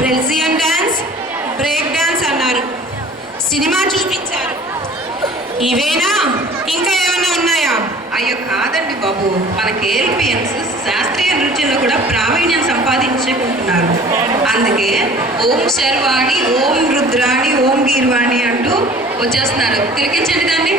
Brazilian dance, break dance అన్నారు, cinema చూపించారు. ఇవేనా, ఇంకా ఏమైనా ఉన్నాయా? అయ్యో కాదండి బాబు, మన కేఎల్పిఎన్స్ శాస్త్రీయ నృత్యంలో కూడా ప్రావీణ్యం సంపాదించుకుంటున్నారు. అందుకే ఓం శర్వాణి, ఓం రుద్రాణి, ఓం గీర్వాణి అంటూ వచ్చేస్తున్నారు. తిరిగించండి దాన్ని.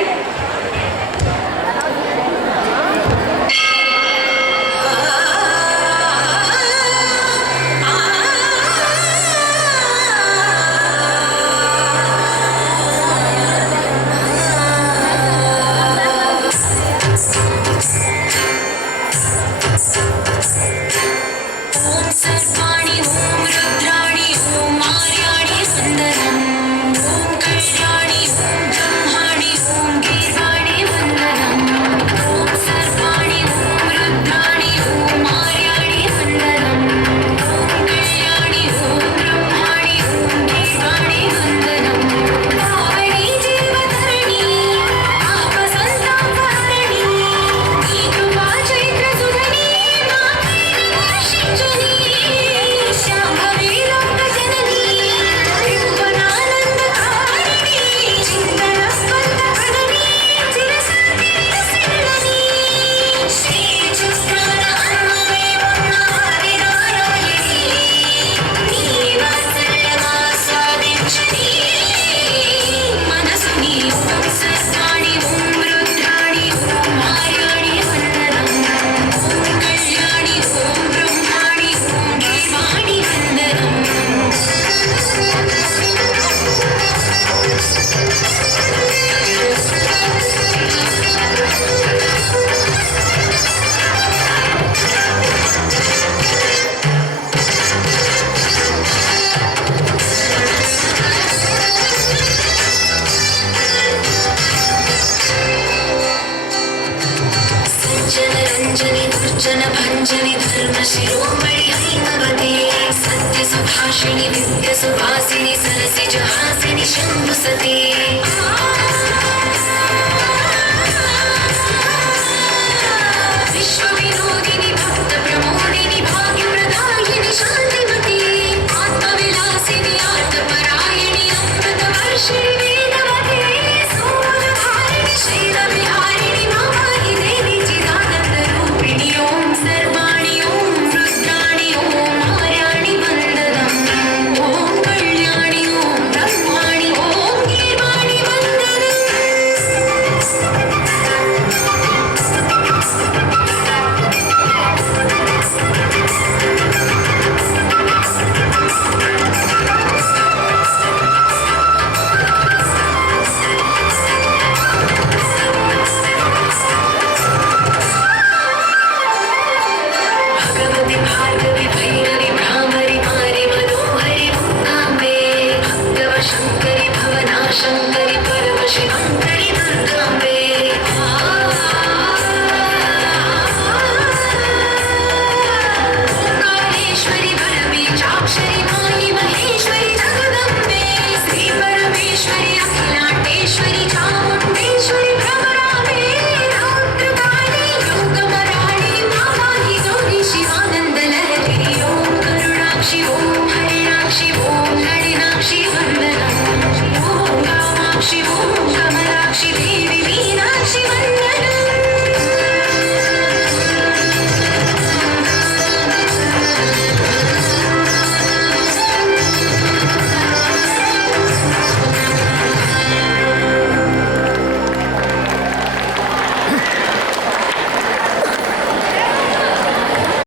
भंजनि धर्म शिरोमणि हैमवते सत्य सुभाषिणि विद्य सुभासिनि सरसि जहासिनि शंभुसते विश्व विनोदिनि भक्त प्रमोदिनि भाग्य प्रदायिनि शांतिमती आत्मविलासिनि आत्मपरायणि अमृत वर्षिणि वेदवते सोमधारिणि शैल विहारिणि मामाहि देवी चिदानंद रूपिणि ओम सर्वाणि ओम रुद्राणि ओम आर्याणि वंदनम् ओम कल्याणि ओम ब्रह्माणि ओम गीर्वाणि वंदनम् भगवति भार्गवि भैरवि भ्रामरि मारि मनोहरि मूकाम्बे भक्तव शङ्करि भवनाशङ्करि परमशिवङ्करि दुर्गाम्बे ओंकारेश्वरि वरबीजाक्षरि मायि महेश्वरि जगदम्बे श्री परमेश्वरि अखिलाण्डेश्वरि चामुण्डेश्वरि भ्रमराम्बे रौद्रकाली योगमराळि मामाहि गौरी शिवानन्दलहरी ओम करुणाक्षि ओम हरिणाक्षि ओम नलिनाक्षि वन्दनम् ओम कामाक्षि ओम कमलाक्षि